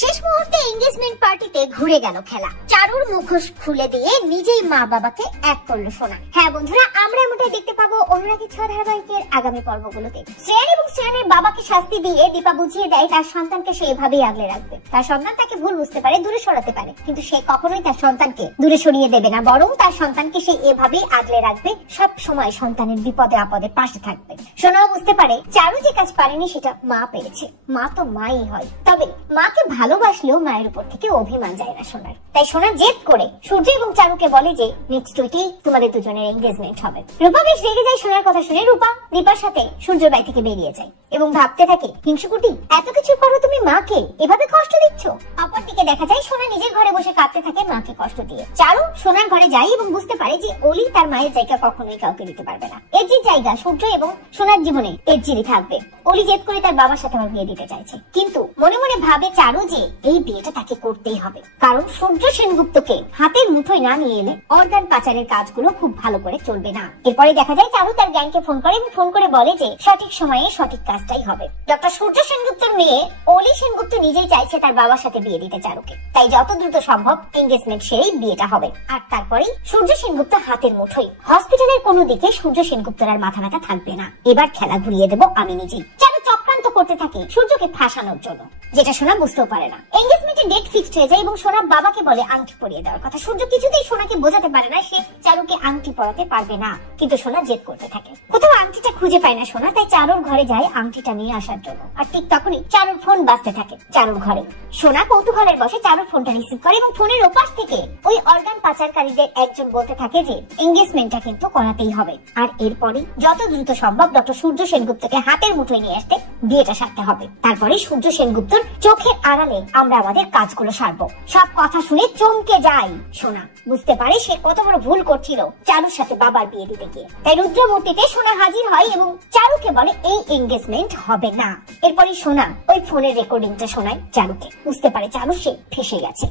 শেষ মুহূর্তে এঙ্গেজমেন্ট পার্টিতে ঘুরে গেল খেলা। চারুর মুখোশ খুলে দিয়ে নিজেই মা বাবাকে এক করলো সোনা। হ্যাঁ বন্ধুরা, আমরা এমনটাই দেখতে পাবো অনুরাগী 6 ধারাবাহিকের আগামী পর্বগুলোতে। শ্রেয়ান এবং শ্রেয়ানের বাবাকে শাস্তি দিয়ে দীপা বুঝিয়ে দেয় তার সন্তানকে সে এভাবেই আগলে রাখবে। তার সন্তান তাকে ভুল বুঝতে পারে, দূরে সরাতে পারে, কিন্তু সে কখনোই তার সন্তানকে দূরে সরিয়ে দেবে না, বরং তার সন্তানকে সে এভাবেই আগলে রাখবে। সব সময় সন্তানের বিপদে আপদে পাশে থাকবে। সোনাও বুঝতে পারে চারু যে কাজ পারেনি সেটা মা পেরেছে। মা তো মাই হয়, তবে মাকে ভালোবাসলেও মায়ের উপর থেকে অভিমান যায় না সোনার। তাই সোনা জেদ করে সূর্য এবং চারুকে বলে যে নেক্সট উইকেই তোমাদের দুজনের এঙ্গেজমেন্ট হবে। রূপা বেশ রেগে যায় সোনার কথা শুনে। রূপা দীপার সাথে সূর্যের বাড়ি থেকে বেরিয়ে যায় এবং ভাবতে থাকে, হিংসুকুটি এত কিছু করো তুমি মাকে এভাবে কষ্ট দিচ্ছ। অপরদিকে দেখা যায় সোনা নিজের ঘরে বসে কাঁদতে থাকে মাকে কষ্ট দিয়ে। চারু সোনার ঘরে যায় এবং বুঝতে পারে যে অলি তার মায়ের জায়গা কখনোই কাউকে দিতে পারবে না। এজির জায়গা সূর্য এবং সোনার জীবনে এজিরই থাকবে। অলি জেদ করে তার বাবার সাথে আমার বিয়ে দিতে চাইছে, কিন্তু মনে মনে ভাবে চারু যে এই বিয়েটা তাকে করতেই হবে, কারণ সূর্য সেনগুপ্তকে হাতের মুঠোয় না নিয়ে এলে অর্গান পাচারের কাজগুলো খুব ভালো করে চলবে না। এরপরে দেখা যায় চারু তার গ্যাংকে ফোন করে এবং ফোন করে বলে যে সঠিক সময়ে সঠিক কাজটাই হবে। ডক্টর সূর্য সেনগুপ্তর মেয়ে অলি সেনগুপ্ত নিজেই চাইছে তার বাবার সাথে বিয়ে দিতে চারুকে, তাই যত দ্রুত সম্ভব এঙ্গেজমেন্ট সেরেই বিয়েটা হবে। আর তারপরেই সূর্য সেনগুপ্ত হাতের মুঠোয়। হসপিটালের কোনো দিকে সূর্য সেনগুপ্তর আর মাথা ব্যথা থাকবে না। এবার খেলা ঘুরিয়ে দেবো আমি নিজেই। চারু চক্রান্ত করতে থাকে সূর্যকে ফাঁসানোর জন্য, যেটা সোনা বুঝতেও পারে না। এঙ্গেজমেন্টের ডেট ফিক্সড হয়ে যায় এবং সোনা বাবাকে বলে আংটি পরিয়ে দেওয়ার কথা। সূর্য কিছুতেই সোনাকে বোঝাতে পারে না সে চারুকে আংটি পরাতে পারবে না, কিন্তু সোনা জেদ করতে থাকে। কোথাও আংটিটা খুঁজে পায় না সোনা, তাই চারুর ঘরে যায় আংটিটা নিয়ে আসার জন্য। আর ঠিক তখনই চারুর ফোন বাজতে থাকে চারুর ঘরে। সোনা কৌতূহলের বসে চারুর ফোনটা রিসিভ করে এবং ফোনের ওপাশ থেকে ওই অর্গান পাচারকারীদের একজন বলতে থাকে যে এঙ্গেজমেন্টটা কিন্তু করাতেই হবে। আর এরপরই যত দ্রুত সম্ভব ডক্টর সূর্য সেনগুপ্তকে হাতের মুঠোয় নিয়ে আসতে বিয়েটা সারতে হবে। তারপরে সূর্য সেনগুপ্তর চোখের আড়ালে আমরা আমাদের কাজগুলো সারবো। সব কথা শুনে চমকে যায় সোনা। বুঝতে পারে সে কত বড় ভুল করছিল চারুর সাথে বাবার বিয়ে দিতে গিয়ে। তাই রুদ্রমূর্তিতে সোনা হাজির হয় এবং চারুকে বলে এই এঙ্গেজমেন্ট হবে না। এরপরে সোনা ওই ফোনের রেকর্ডিংটা শোনায় চারুকে। বুঝতে পারে চারু সে ফেঁসে গেছে।